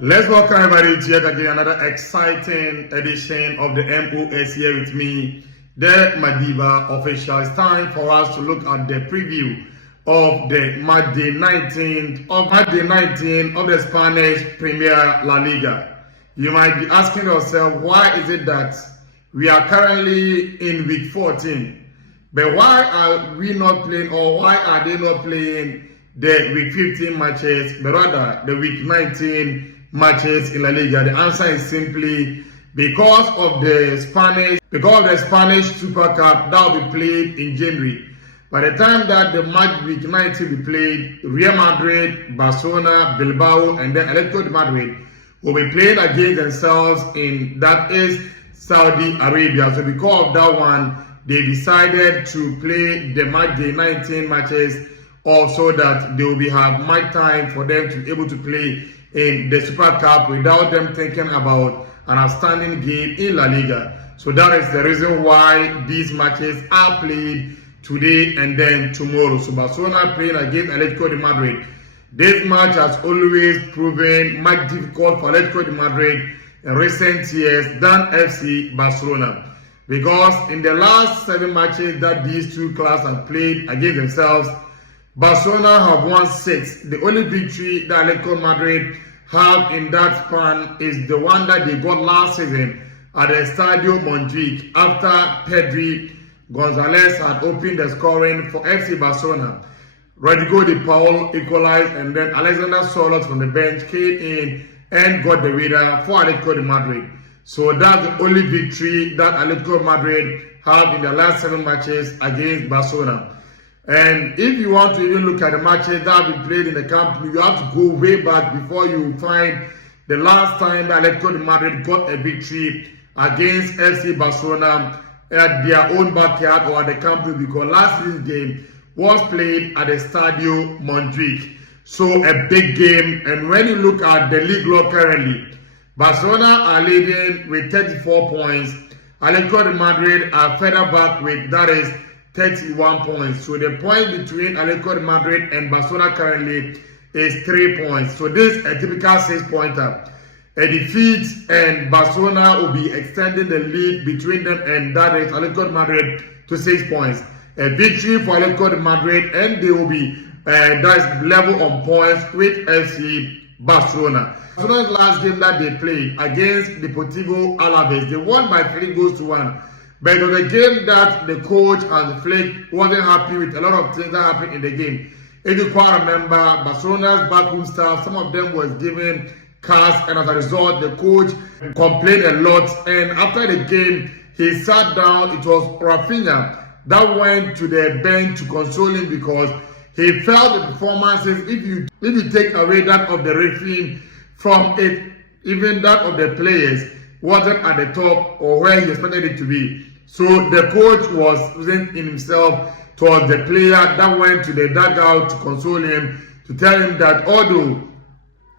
Let's welcome everybody to yet again another exciting edition of the MOS here with me, the Madiba official. It's time for us to look at the preview of the match day 19 of the Spanish Premier La Liga. You might be asking yourself, why is it that we are currently in week 14, but why are we not playing, or why are they not playing the week 15 matches, but rather the week 19 matches in La Liga? The answer is simply because of the Spanish Super Cup that will be played in January. By the time that the match week 19 will be played, Real Madrid, Barcelona, Bilbao, and then Athletico de Madrid will be playing against themselves in that is Saudi Arabia. So because of that one, they decided to play the match day 19 matches also that they will have much time for them to be able to play in the Super Cup without them thinking about an outstanding game in La Liga. So that is the reason why these matches are played today and then tomorrow. So Barcelona playing against Athletico de Madrid. This match has always proven much difficult for Athletico de Madrid in recent years than FC Barcelona, because in the last 7 matches that these two clubs have played against themselves, Barcelona have won 6. The only victory that Athletico Madrid have in that span is the one that they got last season at the Estadio Montjuic after Pedri Gonzalez had opened the scoring for FC Barcelona. Rodrigo de Paul equalized, and then Alexander Solos from the bench came in and got the winner for Athletico de Madrid. So that's the only victory that Athletico Madrid have in the last 7 matches against Barcelona. And if you want to even look at the matches that have been played in the camp, you have to go way back before you find the last time that Athletico de Madrid got a victory against FC Barcelona at their own backyard or at the Camp Nou, because last season's game was played at the Estadio Montjuic. So a big game. And when you look at the league log currently, Barcelona are leading with 34 points. Athletico de Madrid are further back with, that is, 31 points. So the point between Athletico de Madrid and Barcelona currently is 3 points. So this is a typical 6-pointer. A defeat and Barcelona will be extending the lead between them, and that is Athletico de Madrid to 6 points. A victory for Athletico de Madrid and they will be that's level on points with FC Barcelona. Barcelona's last game that they played against Deportivo Alaves, they won by 3-1. But it was a game that the coach and the Flick wasn't happy with a lot of things that happened in the game. If you quite remember, Barcelona's backroom staff, some of them was given cards, and as a result, the coach complained a lot. And after the game, he sat down. It was Rafinha that went to the bench to console him, because he felt the performances, if you take away that of the referee from it, even that of the players wasn't at the top or where he expected it to be. So the coach was losing in himself towards the player that went to the dugout to console him, to tell him that although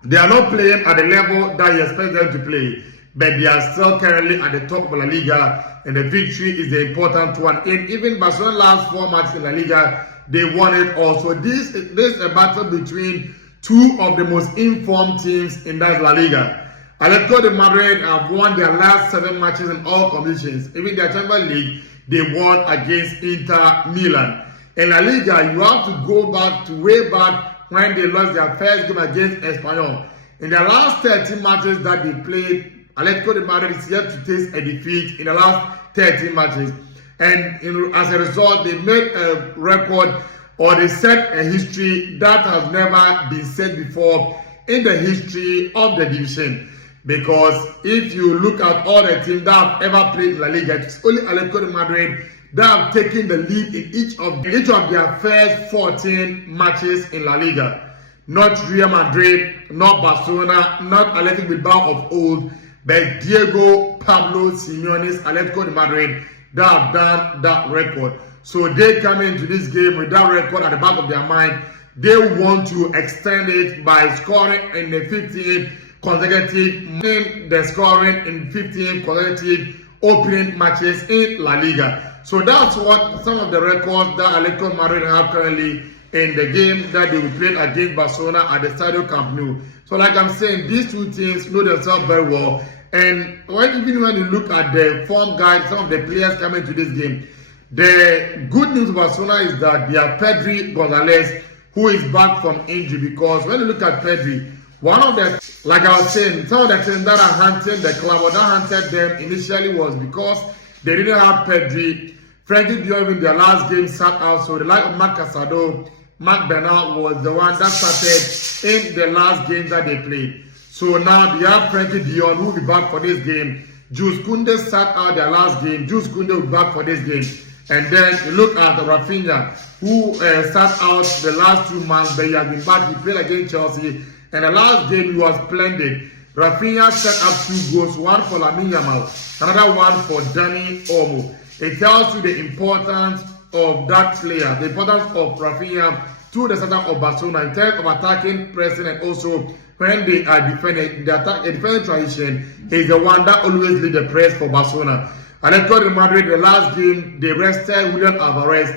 they are not playing at the level that he expects them to play, but they are still currently at the top of La Liga, and the victory is the important one. And even Barcelona's last 4 matches in La Liga, they won it also. This is a battle between two of the most informed teams in that La Liga. Athletico de Madrid have won their last 7 matches in all competitions. Even their Champions League, they won against Inter Milan. In La Liga, you have to go back to way back when they lost their first game against Espanyol. In their last 13 matches that they played, Athletico de Madrid is yet to taste a defeat in the last 13 matches. And as a result, they made a record, or they set a history that has never been set before in the history of the division. Because if you look at all the teams that have ever played in La Liga, it's only Athletico de Madrid that have taken the lead in each of their first 14 matches in La Liga. Not Real Madrid, not Barcelona, not Athletic Bilbao of old, but Diego Pablo Simeone's Athletico de Madrid that have done that record. So they come into this game with that record at the back of their mind. They want to extend it by scoring in the 15th consecutive, the scoring in 15 consecutive opening matches in La Liga. So that's what some of the records that Athletico Madrid have currently in the game that they will play against Barcelona at the Stadio Camp Nou. So like I'm saying, these two teams know themselves very well. And even when you look at the form guide, some of the players coming to this game, the good news for Barcelona is that they have Pedri Gonzalez, who is back from injury. Because when you look at Pedri, one of the, like I was saying, some of the things that are hunting the club or that hunted them initially was because they didn't have Pedri. Frankie de Jong in their last game sat out, so the like of Marc Casado, Marc Bernal was the one that started in the last game that they played. So now they have Frankie de Jong who will be back for this game. Jules Koundé sat out their last game. Jules Koundé will be back for this game. And then you look at Rafinha, who sat out the last 2 months, but he has been back. He played against Chelsea, and the last game he was splendid. Rafinha set up 2 goals, one for Lamine Yamal, another one for Dani Olmo. It tells you the importance of that player, the importance of Rafinha to the center of Barcelona in terms of attacking, pressing, and also when they are defending, the attack, the defending transition is the one that always leads the press for Barcelona. Atletico Madrid, the last game, they rested Julian Alvarez.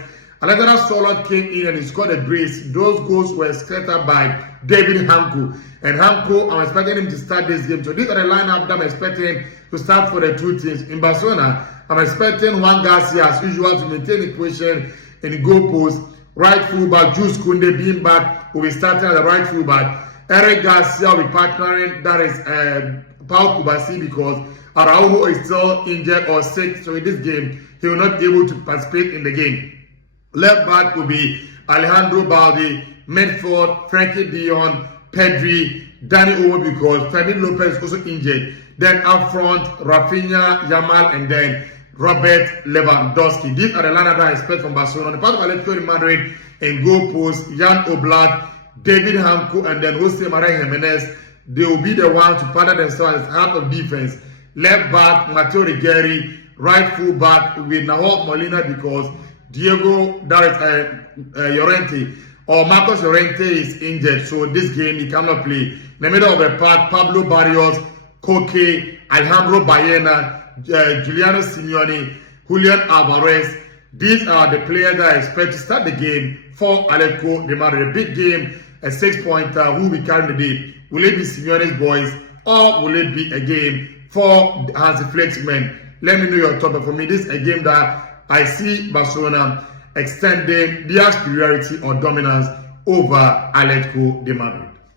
Alexander Sørloth came in and he scored a brace. Those goals were scattered by David Hanko. And Hanko, I'm expecting him to start this game. So these are the lineup that I'm expecting to start for the two teams. In Barcelona, I'm expecting Juan Garcia, as usual, to maintain his position in the goal post. Right fullback, Jules Koundé being back, will be starting at the right fullback. Eric Garcia will be partnering, that is Paul Kubasi, because Araujo is still injured or sick. So in this game, he will not be able to participate in the game. Left back will be Alejandro Balde, midfield, Frankie de Jong, Pedri, Dani Olmo, because Fermin Lopez is also injured. Then up front, Rafinha, Yamal, and then Robert Lewandowski. These are the lineup that I expect from Barcelona. On the part of Atletico Madrid, in goal post, Jan Oblak, David Hanko, and then Jose Maria Jimenez. They will be the ones to partner themselves as heart of defense. Left back, Mateo Rigeri. Right full back with Nahuel Molina, because Diego Llorente or Marcos Llorente is injured. So this game he cannot play. In the middle of the park, Pablo Barrios, Koke, Alejandro Baena, Giuliano Simeone, Julian Alvarez. These are the players that I expect to start the game for Atletico de Madrid. A big game, a 6-pointer. Who will be carrying the day? Will it be Simeone's boys or will it be a game for Hansi Flick's men? Let me know your thought. But for me, this is a game that I see Barcelona extending their superiority or dominance over Atletico de Madrid.